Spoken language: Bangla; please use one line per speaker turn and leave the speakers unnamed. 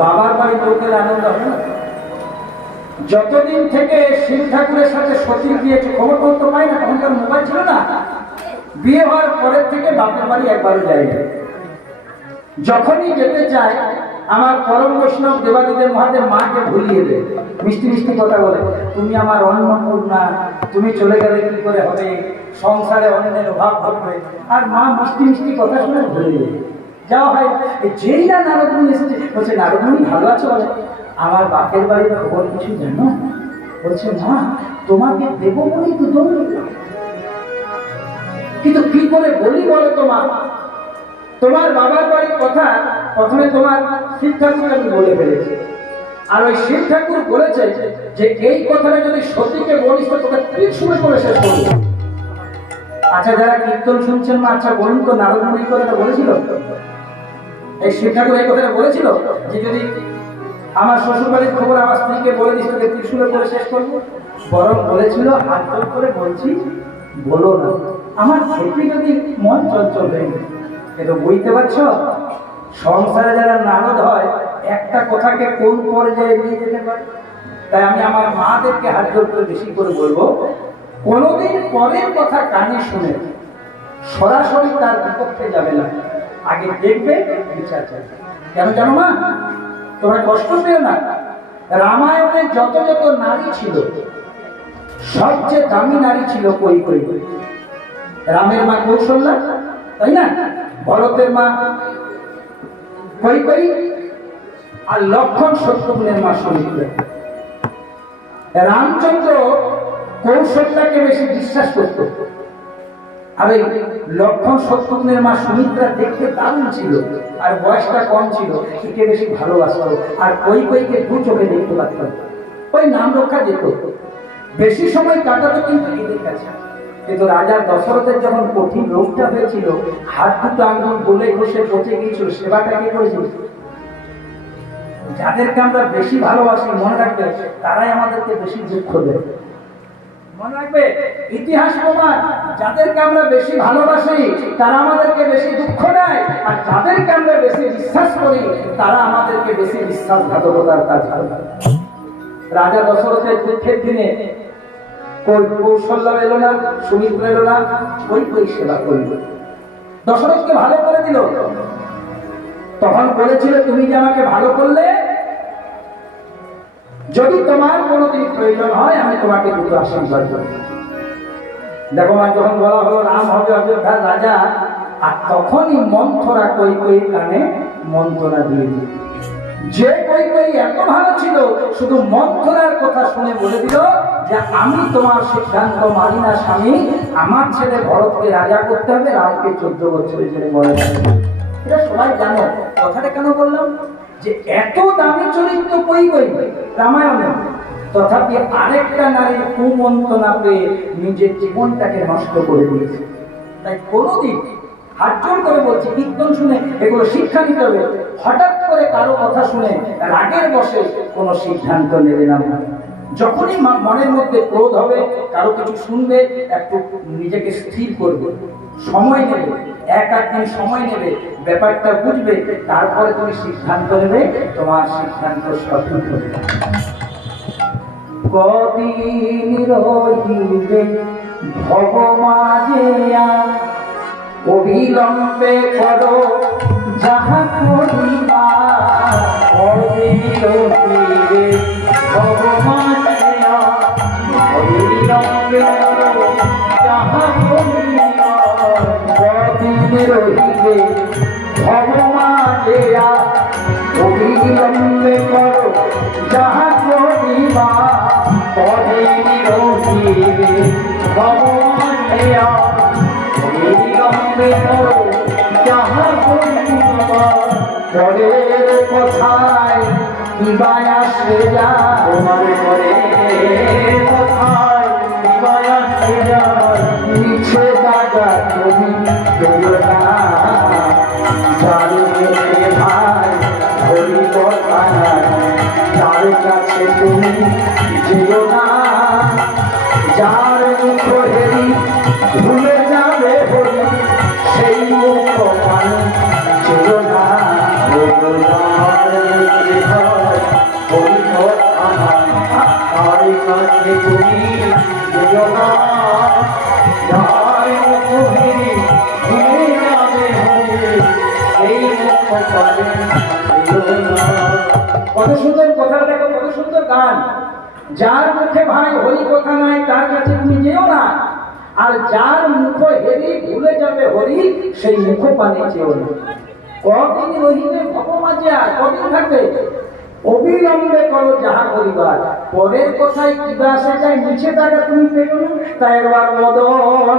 বাবার বাড়ি লোকের আনন্দ হবে না? যতদিন থেকে শিব ঠাকুরের সাথে সতীর দিয়েছে খবর খবর তো পাই না, তখনকার মোবাইল ছিল না? বিয়ে হওয়ার পরের থেকে বাপের বাড়ি একবারও যায় যখনই যেতে চায়, আমার পরম বৈষ্ণব দেবাদিদের মহাদেব মাকে ভুলিয়ে দেয়। মিষ্টি মিষ্টি কথা বলে, তুমি আমার অন্নপূর্ণা, তুমি চলে গেলে কি করে হবে? সংসারে অন্যের অভাব ঘটবে। আর মা মিষ্টি মিষ্টি কথা শুনে ভুলিয়ে দেয় যাওয়া হয় যেই না নারদমণি এসেছে, বলছে, নারদমণি, ভালো আছো? বলে, আমার বাপের বাড়ির খবর কিছু জানো? বলছে, মা, তোমাকে দেবো বলেই তো দৌড়। কিন্তু কি করে বলি বলো তোমার তোমার বাবার বাড়ির কথা প্রথমে তোমার শিব ঠাকুর আমি বলে ফেলেছি। আর ওই শিব ঠাকুর বলেছে যে, এই কথাটা যদি সত্যিকে বলিস তোকে ত্রিশুমে করে শেষ করব। আচ্ছা যারা কীর্তন শুনছেন না আচ্ছা বলুন তো, নারদমণি কথাটা বলেছিল? এই শিব ঠাকুর এই কথাটা বলেছিল যে যদি আমার শ্বশুর বাড়ির খবর আমার স্ত্রীকে বলে দিস, তোকে ত্রিশুলে করে শেষ করব। বরং বলেছিল, হাত করে বলছি, বলো না। আমার ক্ষেত্রে যদি মন চঞ্চল হয়ে এটা বুঝতে পারছ? সংসারে যারা নারদ হয়, একটা কথাকে কোন পর্যায়ে নিয়ে যেতে পারে? তাই আমি আমার মাদেরকে হাত করে বেশি করে বলব, কোনোদিন পরের কথা কানে শুনে সরাসরি তার বিপক্ষে যাবে না। আগে দেখবে, বিচার কেন জানো মা? তোমরা কষ্ট পেও না। রামায়ণে যত যত নারী ছিল, সবচেয়ে দামি নারী ছিল কই কই? রামের মা কৌশল্যা, তাই না? ভরতের মা কই কই? আর লক্ষণ শত্রুঘ্নের মা সুমিত্রা। রামচন্দ্র কৌশল্যাকে বেশি বিশ্বাস করত। আর এই লক্ষণ শত্রুঘ্নের মা সুমিত্রা দেখতে দারুণ ছিল, আর বয়সটা কম ছিল একে বেশি ভালোবাসত, আর কই কইকে দু চোখে দেখতে পারতাম ওই নাম রক্ষা যেত। বেশি সময় কাটাতো কিন্তু এদের কাছে। কিন্তু রাজা দশরথের যখন কঠিন রোগটা হয়েছিল, হাত দুটো আঙুল গলে ঘষে পচে গিয়েছিল, সেবাটা কি করেছিল যাদেরকে আমরা বেশি ভালোবাসি, মনে রাখবে, তারাই আমাদেরকে বেশি দুঃখ দেয়। মনে রাখবে, ইতিহাস প্রমাণ, যাদেরকে আমরা বেশি ভালোবাসি, তারা আমাদেরকে বেশি দুঃখ দেয়, আর যাদেরকে আমরা বেশি বিশ্বাস করি, তারা আমাদেরকে বেশি বিশ্বাসঘাতকতার কাজ করে। রাজা দশরথের দুঃখের দিনে কৌশল্য এলো না, সুমিত্র এলো না ওই ওই সেবা করল? দশরথকে ভালো করে দিল। তখন বলেছিল, তুমি যে আমাকে ভালো করলে যদি তোমার কোনোদিন প্রয়োজন হয়, আমি তোমাকে দুটো করব দেখো, মা, যখন বলা হলো, রাম হবে অযোধ্যার রাজা, আর তখনই মন্থরা কই কই কানে মন্ত্রণা দিয়ে দিল। যে কই কই এত ভালো ছিল, শুধু মন্থরার কথা শুনে বলে দিল যে, আমি তোমার সিদ্ধান্ত মানি না, স্বামী। আমার ছেলে ভরতকে রাজা করতে হবে, রামকে চোদ্দ বছরের ছেলে বলে এটা সবাই জানো। কথাটা কেন বললাম? যে, এত দামি চরিত্র কই কই? রামায়ণে। তথাপি আরেকটা নারী কুমন্ত্রণা পেয়ে নিজের জীবনটাকে নষ্ট করে দিয়েছে। তাই কোনোদিন হাত করে বলছি, কীর্তন শুনে এগুলো শিক্ষা নিতে হবে। হঠাৎ করে কারও কথা শুনে রাগের বসে কোনো সিদ্ধান্ত নেবে না যখনই মনের মধ্যে ক্রোধ হবে, কারও কিছু শুনবে, একটু নিজেকে স্থির করবে, সময় নেবে, এক আধ দিন সময় নেবে, ব্যাপারটা বুঝবে, তারপরে তুমি সিদ্ধান্ত নেবে, তোমার সিদ্ধান্ত সঠিক হবে। কদিন রহিবে ভগবাজে অবিলম্বে করো, যাহা করিবা ভগবাজে অবিলম্বে করো যাহা করিবা কদিন রহিবে ভগবানে অবিলম্বে করো যাহা করিবা পরের কথায় কিবায় আসে যা। তোমার পরের কথায় কিবায় আসে যা। মিছে দাদা তুমি দুর্গা জানবে ভাই হরি কথা যার কাছে তুমি যেও না। যার মুখ হেরি কত সুন্দর কথা, দেখো, কত সুন্দর গান। যার মুখে ভাই হরি কথা নাই, তার কাছে তুমি যেও না। আর যার মুখ হেরি ভুলে যাবে হরি, সেই মুখ পানে চেও না। কদিন রহিবে ভগবাজে আর, কদিন থাকবে? অবিলম্বে করো, যাহা করিবার। পরের কথায় কিবা আসে যায় নিচে টাকা তুমি পেল তাই একবার মদন